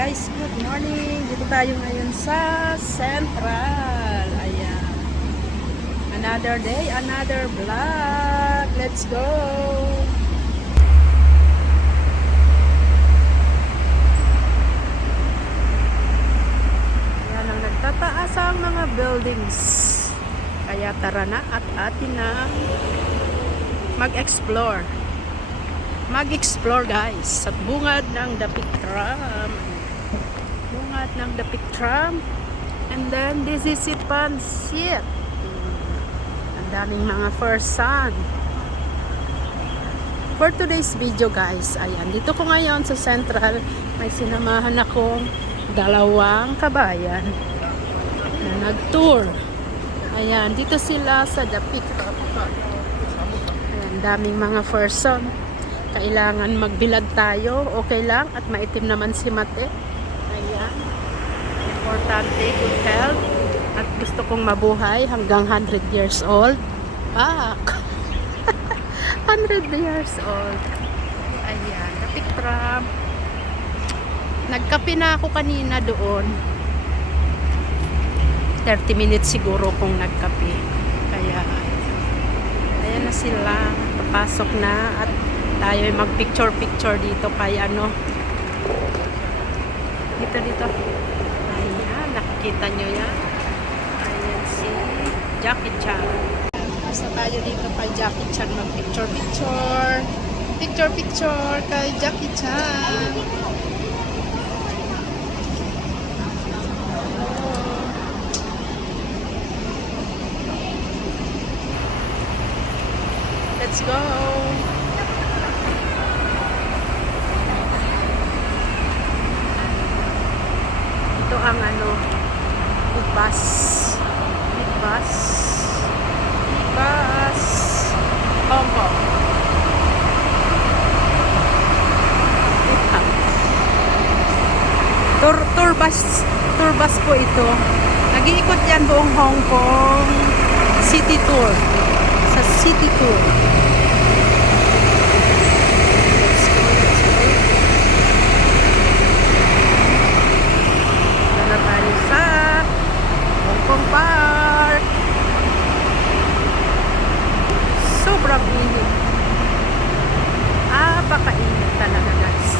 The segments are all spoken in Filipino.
Guys, good morning. Dito tayo ngayon sa Central. Ayan. Another day, another vlog. Let's go. Ayan ang nagtataas ang mga buildings. Kaya tara na at atin na mag-explore. Mag-explore guys sa bungad ng Dapit Tram. Bungad ng Dapit Tram. And then this is it, Pansit. Ang daming mga person. For today's video guys, ayan, dito ko ngayon sa Central, may sinamahan akong dalawang kabayan na nag-tour. Ayan, dito sila sa Dapit. Ayan, daming mga person. Kailangan magbilad tayo, okay lang, at maitim naman si Mate. Ayan. Importante, good health. At gusto kong mabuhay hanggang 100 years old. 100 years old. Ayan, Dapit Tram. Nagkape na ako kanina doon. 30 minutes siguro kung nagkape. Kaya, ayan na sila. Papasok na at tayo ay mag-picture-picture dito kay ano. Dito. Ayan, nakikita nyo yan. Ayan si Jackie Chan. Basta tayo dito kay Jackie Chan mag-picture-picture. Picture-picture kay Jackie Chan. Let's go! Ito ang ano, bus. Hong Kong. Tour bus po ito. Nag-iikot yan buong Hong Kong City Tour. Sa City Tour. Tayo sa Hong Kong Park. Sobrang init. Napakainit talaga guys.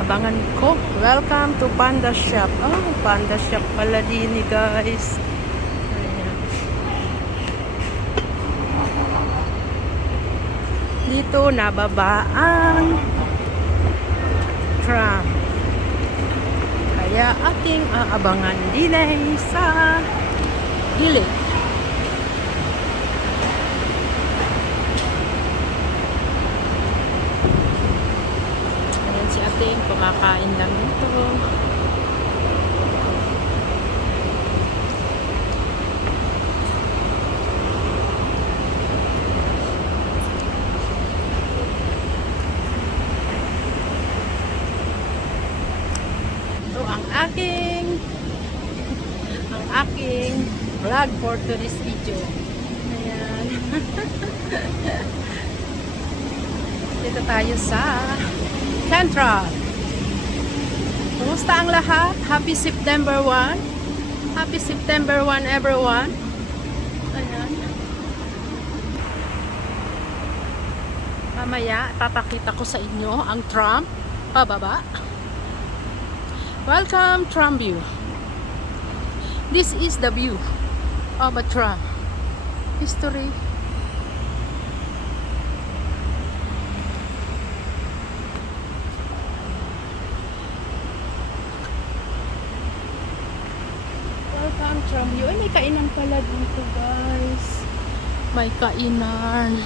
Abangan ko. Welcome to Panda Shop. Oh, Panda Shop pala din guys. Ayan. Dito nababa ang tram. Kaya ating aabangan din sa gilid. Kumakain lang dito. So ang aking vlog for today's video. Ayan. Dito tayo sa Central. Kumusta ang lahat? Happy September 1. Happy September 1 everyone. Ayan. Mamaya, papakita ko sa inyo ang tram pababa. Welcome tram view. This is the view of a tram. History. Tram view. Ay, may kainan pala dito guys. May kainan.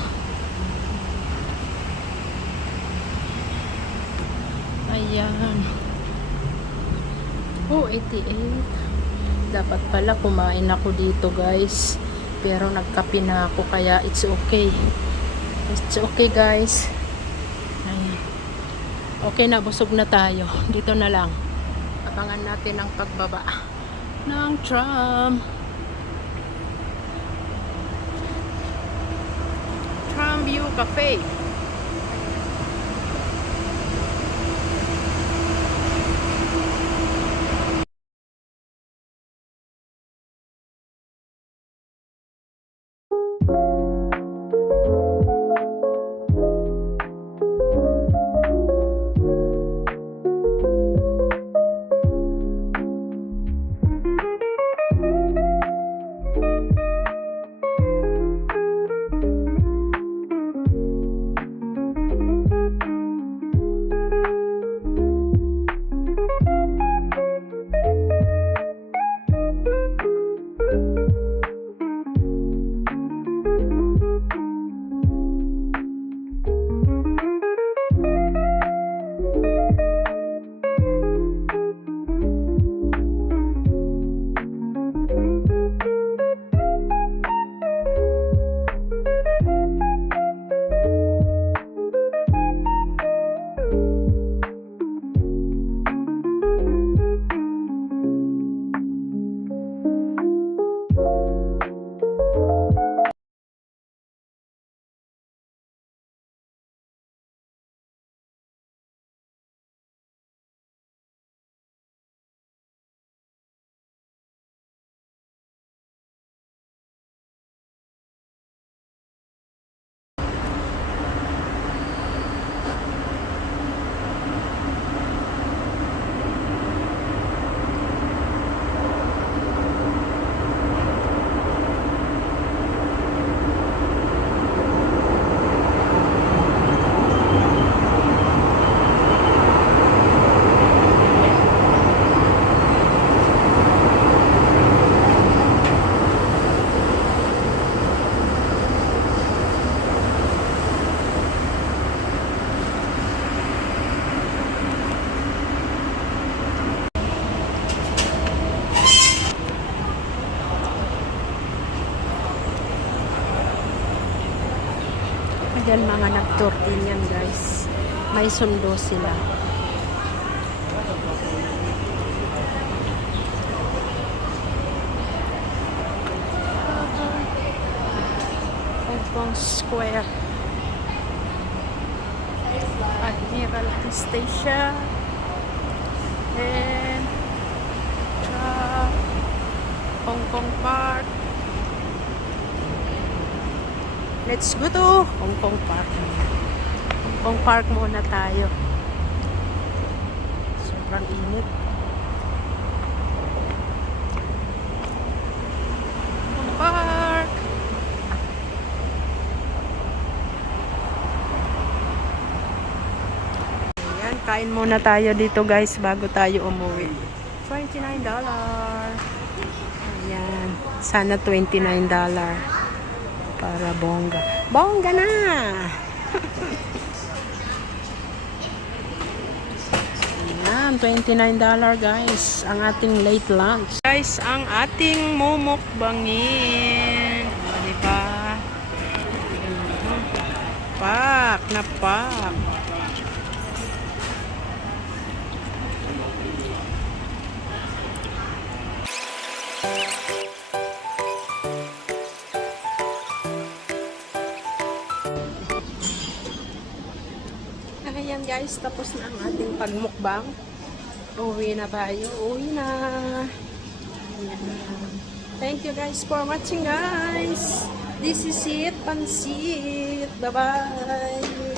Ayan. Oh, 88. Dapat pala kumain ako dito guys. Pero nagkape na ako kaya it's okay. It's okay guys. Ayan. Okay na, busog na tayo. Dito na lang. Abangan natin ang pagbaba. ng tram. Tramview Cafe. Yan mga nag-tour din yan guys. May sundo sila. Hong Kong Square. Admiralty Station. And Hong Kong Park. Let's go to Hong Kong Park. Hong Kong Park muna tayo. Sobrang init. Hong Kong Park. Ayan, kain muna tayo dito guys bago tayo umuwi. $29. Ayan, sana $29. Para bongga. Bongga na! Ayan, $29 guys. Ang ating late lunch. Guys, ang ating mumukbangin. O, diba? Pak na pak. Ayan guys, tapos na ang ating pagmukbang. Uwi na tayo. Uwi na. Ayan. Thank you guys for watching guys. This is it. Pansit. Bye-bye.